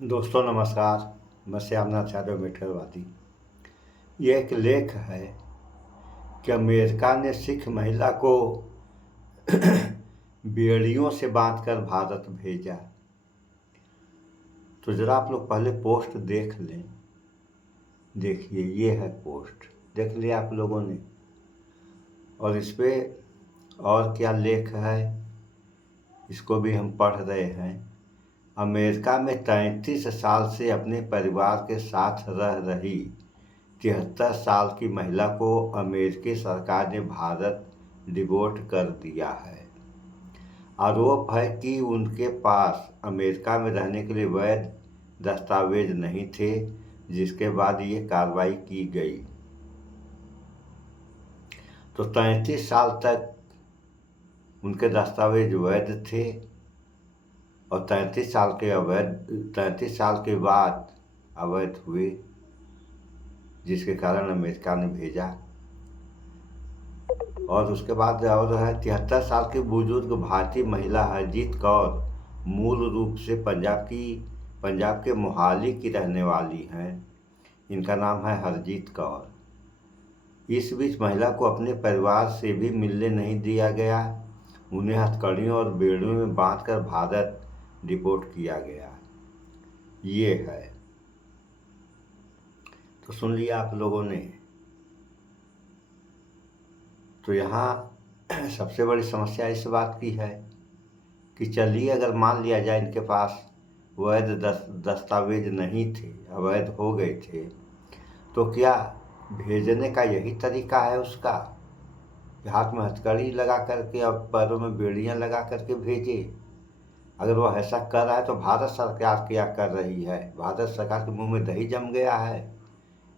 दोस्तों नमस्कार। मैं श्यामनाथ यादव मिठरवादी। ये एक लेख है कि अमेरिका ने सिख महिला को बेड़ियों से बांधकर भारत भेजा। तो जरा आप लोग पहले पोस्ट देख लें। देखिए, ये है पोस्ट। देख लिया आप लोगों ने? और इस पे और क्या लेख है, इसको भी हम पढ़ रहे हैं। अमेरिका में 33 साल से अपने परिवार के साथ रह रही 73 साल की महिला को अमेरिकी सरकार ने भारत डिपोर्ट कर दिया है। आरोप है कि उनके पास अमेरिका में रहने के लिए वैध दस्तावेज नहीं थे, जिसके बाद ये कार्रवाई की गई। तो 33 साल तक उनके दस्तावेज वैध थे और 33 साल के बाद अवैध हुए, जिसके कारण अमेरिका ने भेजा। और उसके बाद और है 73 साल की बुजुर्ग भारतीय महिला हरजीत कौर, मूल रूप से पंजाब के मोहाली की रहने वाली हैं। इनका नाम है हरजीत कौर। इस बीच महिला को अपने परिवार से भी मिलने नहीं दिया गया। उन्हें हथकड़ियों और बेड़ियों में बांधकर भारत डिपोर्ट किया गया। ये है। तो सुन लिया आप लोगों ने। तो यहाँ सबसे बड़ी समस्या इस बात की है कि चलिए अगर मान लिया जाए इनके पास वैध दस्तावेज नहीं थे, अवैध हो गए थे, तो क्या भेजने का यही तरीका है उसका? हाथ में हथकड़ी लगा करके और पैरों में बेड़ियां लगा करके भेजे? अगर वह ऐसा कर रहा है तो भारत सरकार क्या कर रही है? भारत सरकार के मुंह में दही जम गया है।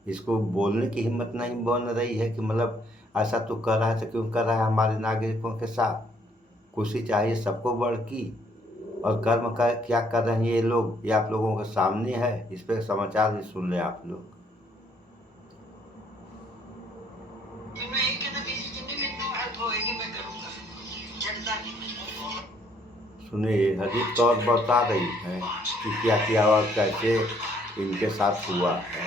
इसको बोलने की हिम्मत नहीं बन रही है कि मतलब ऐसा तो कर रहा है तो क्यों कर रहा है हमारे नागरिकों के साथ? खुशी चाहिए सबको बड़की। और कर्म का क्या कर रहे हैं ये लोग, ये आप लोगों के सामने है। इस पर समाचार भी सुन ले आप लोग। सुनिए, हरजीत कौर बता रही हैं कि क्या किया और कैसे इनके साथ हुआ है।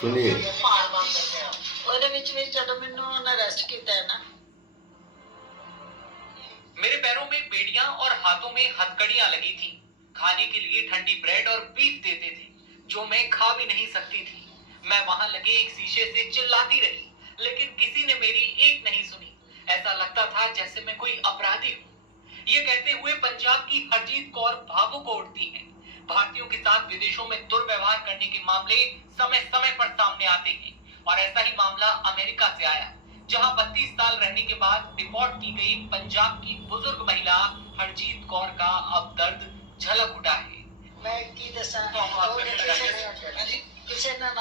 सुनिए। मेरे पैरों में बेड़ियां और हाथों में हथकड़ियां लगी थी। खाने के लिए ठंडी ब्रेड और बीफ देते थे, जो मैं खा भी नहीं सकती थी। मैं वहां लगे एक शीशे से चिल्लाती रही, लेकिन किसी ने मेरी एक नहीं सुनी। ऐसा लगता था जैसे मैं कोई अपराधी हूँ। ये कहते हुए पंजाब की हरजीत कौर भावुक हो उठती हैं। भारतीयों के साथ विदेशों में दुर्व्यवहार करने के मामले समय समय पर सामने आते हैं, और ऐसा ही मामला अमेरिका से आया, जहां 32 साल रहने के बाद डिपोर्ट की गई पंजाब की बुजुर्ग महिला हरजीत कौर का अब दर्द झलक उठा है। मैं की दसा किसी नाल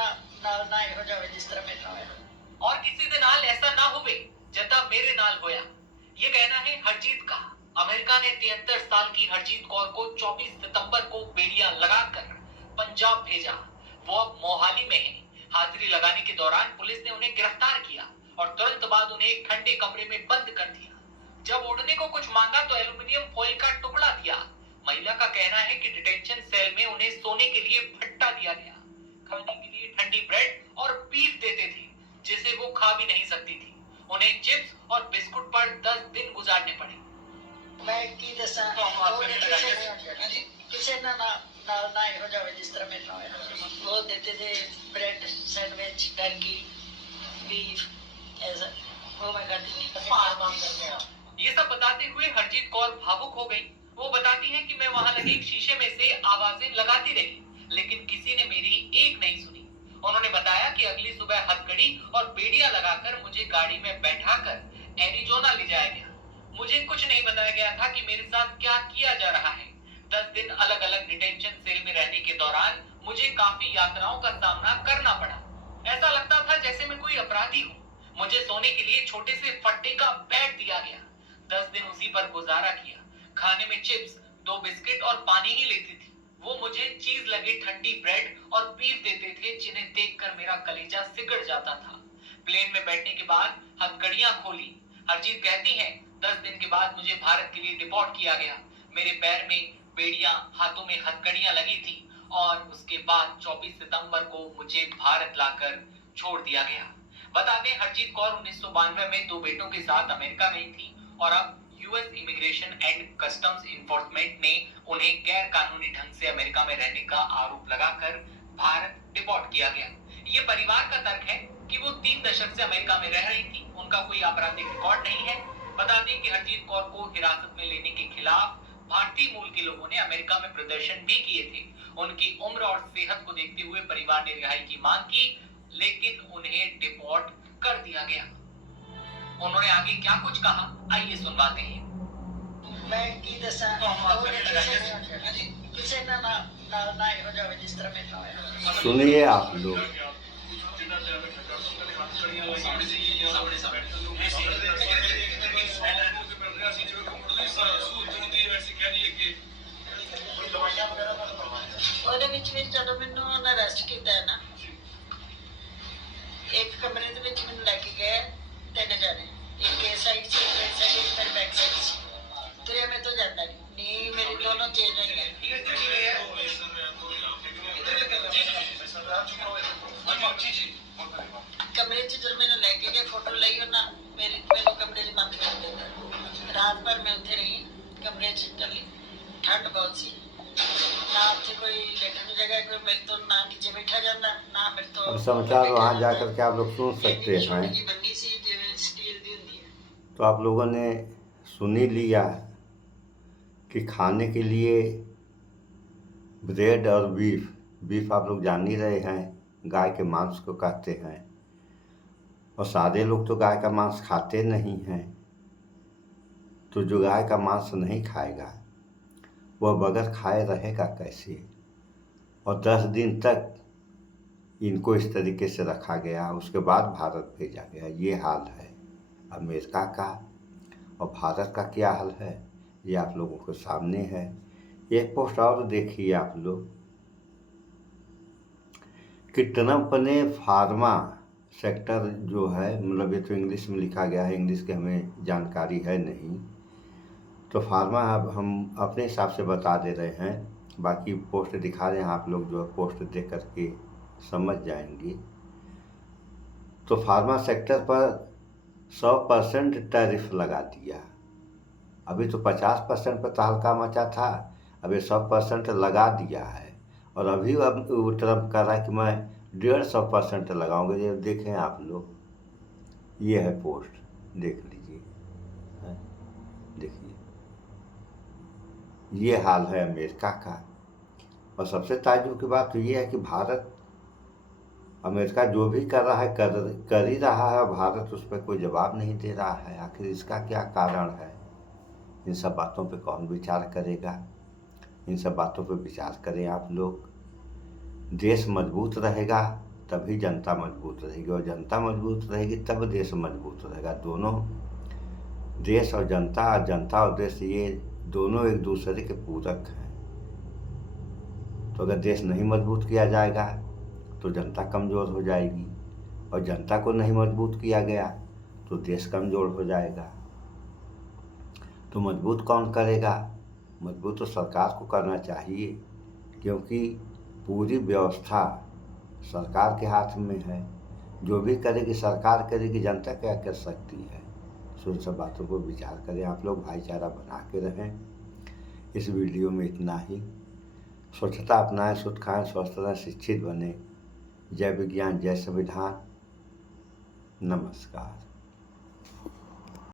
ना हो जावे जिस तरह मेरे नाल, और किसी दे नाल ऐसा ना होवे जता मेरे नाल होया। ये कहना है हरजीत का। अमेरिका ने 73 साल की हरजीत कौर को 24 सितंबर को बेड़ियां लगाकर पंजाब भेजा। वो अब मोहाली में है। हाजिरी लगाने के दौरान पुलिस ने उन्हें गिरफ्तार किया और तुरंत बाद उन्हें एक ठंडे कमरे में बंद कर दिया। जब ओढ़ने को कुछ मांगा तो एल्यूमिनियम फॉइल का टुकड़ा दिया। महिला का कहना है कि डिटेंशन सेल में उन्हें सोने के लिए भट्टा दिया गया। खाने के लिए ठंडी ब्रेड और बीफ देते थे, जिसे वो खा भी नहीं सकती थी। उन्हें चिप्स और बिस्कुट पर 10 दिन गुजारने पड़े। मैं की दसा किसी ना हो जावे जिस तरह मेरे नाल वो देते थे, ब्रेड सैंडविच टर्की बीफ, ऐसा वो मैं करती थी। ये सब बताते हुए हरजीत कौर भावुक हो गई। वो बताती हैं कि मैं वहां लगे एक शीशे में से आवाजें लगाती रही, लेकिन किसी ने मेरी एक नहीं सुनी। उन्होंने बताया कि अगली सुबह हथकड़ी और बेड़ियां लगाकर मुझे गाड़ी में बैठाकर एरिजोना ले जाया गया। मुझे कुछ नहीं बताया गया था कि मेरे साथ क्या किया जा रहा है। 10 दिन अलग अलग डिटेंशन सेल में रहने के दौरान मुझे काफी यातनाओं का सामना करना पड़ा। ऐसा लगता था जैसे मैं कोई अपराधी हूँ। मुझे सोने के लिए छोटे से फट्टे का बेड दिया गया। 10 दिन उसी पर गुजारा किया। खाने में चिप्स, 2 बिस्किट और पानी ही लेती थी। वो मुझे चीज लगे ठंडी ब्रेड और बीफ देते थे, जिन्हें देखकर मेरा कलेजा सिकुड़ जाता था। प्लेन में बैठने के बाद हथकड़ियां खोली। हरजीत कहती हैं, 10 दिन के बाद मुझे भारत के लिए डिपोर्ट किया गया। मेरे पैर में बेड़ियां, हाथों में हथकड़ियां लगी थी और उसके बाद 24 सितंबर को मुझे भारत लाकर छोड़ दिया गया। बता दें, हरजीत कौर 1992 में 2 बेटों के साथ अमेरिका गई थी और अब US immigration and customs enforcement ने उन्हें गैर कानूनी ढंग से अमेरिका में रहने का आरोप लगाकर भारत डिपोर्ट किया गया। ये परिवार का तर्क है कि वो 3 दशक से अमेरिका में रह रही थी, उनका कोई आपराधिक रिकॉर्ड नहीं है। बता दें कि हरजीत कौर को हिरासत में लेने के खिलाफ भारतीय मूल के लोगों ने अमेरिका में प्रदर्शन भी किए थे। उनकी उम्र और सेहत को देखते हुए परिवार ने रिहाई की मांग की, लेकिन उन्हें डिपोर्ट कर दिया गया। उन्होंने आगे क्या कुछ कहा, आइए सुनवाते हैं। मैं की दसा किसी ना ना हो जावे जिस तरह मेरे नाल होया। सुनिए आप लोग। ਉਹਦੇ ਵਿੱਚ ਵੀ ਜਦੋਂ ਮੈਨੂੰ ਉਹਨਾਂ ਅਰੈਸਟ ਕੀਤਾ ਹੈ ਨਾ, ਇੱਕ ਕਮਰੇ ਦੇ ਵਿੱਚ ਮੈਨੂੰ ਲੈ ਕੇ ਗਏ 3 ਜਣੇ, ਇੱਕ ਇਸ ਸਾਈਡ ਸੀ, ਇੱਕ ਸਾਈਡ, ਇੱਕ ਮੇਰੀ ਬੈਕ ਸਾਈਡ ਸੀ। ਤੁਰਿਆ ਮੇਰੇ ਤੋਂ ਜਾਂਦਾ ਨਹੀਂ, ਨੀ ਮੇਰੀ ਦੋਨੋਂ ਚੇਂਜ ਹੋਈਆਂ। ਕਮਰੇ 'ਚ ਜਦੋਂ ਮੈਨੂੰ ਲੈ ਕੇ ਗਏ, ਫੋਟੋ ਲਈ ਉਹਨਾਂ, ਮੈਨੂੰ ਕਮਰੇ 'ਚ ਬੰਦ ਕਰ ਦਿੱਤਾ। ਰਾਤ ਭਰ ਮੈਂ ਉੱਥੇ ਰਹੀ ਕਮਰੇ 'ਚ ਇਕੱਲੀ। ਠੰਡ ਬਹੁਤ ਸੀ, ना ਉੱਥੇ कोई बैठने की जगह, कोई मेरे तो ना नीचे बैठा जाता, ना मेरे तो। अब समाचार वहाँ जाकर के आप लोग सुन सकते हैं। बन्नी सी जिवें स्टील दी हुंदी है। तो आप लोगों ने सुन ही लिया कि खाने के लिए ब्रेड और बीफ आप लोग जान ही रहे हैं, गाय के मांस को कहते हैं। और सारे लोग तो गाय का मांस खाते नहीं हैं, तो जो गाय का मांस नहीं खाएगा वह बगैर खाए रहेगा कैसे। और 10 दिन तक इनको इस तरीके से रखा गया, उसके बाद भारत भेजा गया। ये हाल है अमेरिका का। और भारत का क्या हाल है ये आप लोगों के सामने है। एक पोस्ट और देखिए आप लोग कि ट्रंप ने फार्मा सेक्टर जो है, मतलब ये तो इंग्लिश में लिखा गया है, इंग्लिश की हमें जानकारी है नहीं, तो फार्मा अब हम अपने हिसाब से बता दे रहे हैं, बाकी पोस्ट दिखा रहे हैं, आप लोग जो है पोस्ट देख करके समझ जाएंगे। तो फार्मा सेक्टर पर 100% टैरिफ लगा दिया। अभी तो 50% पर तहलका मचा था, अब ये 100% लगा दिया है। और अभी अब वो ट्रंप कर रहा है कि मैं 150% लगाऊंगा। ये देखें आप लोग, ये है पोस्ट, देख लीजिए, देखिए ये हाल है अमेरिका का। और सबसे ताज्जुब की बात तो ये है कि भारत, अमेरिका जो भी कर रहा है कर ही रहा है, भारत उस पर कोई जवाब नहीं दे रहा है। आखिर इसका क्या कारण है? इन सब बातों पे कौन विचार करेगा? इन सब बातों पे विचार करें आप लोग। देश मजबूत रहेगा तभी जनता मजबूत रहेगी, और जनता मजबूत रहेगी तब देश मजबूत रहेगा। दोनों, देश और जनता और देश, ये दोनों एक दूसरे के पूरक हैं। तो अगर देश नहीं मजबूत किया जाएगा तो जनता कमज़ोर हो जाएगी, और जनता को नहीं मजबूत किया गया तो देश कमज़ोर हो जाएगा। तो मजबूत कौन करेगा? मजबूत तो सरकार को करना चाहिए, क्योंकि पूरी व्यवस्था सरकार के हाथ में है। जो भी करेगी सरकार करेगी, जनता क्या कर सकती है? सो इन सब बातों को विचार करें आप लोग, भाईचारा बना के रहें। इस वीडियो में इतना ही। स्वच्छता अपनाएं, शुद्ध खाएं, स्वस्थ रहें, शिक्षित बने। जय विज्ञान, जय संविधान। नमस्कार।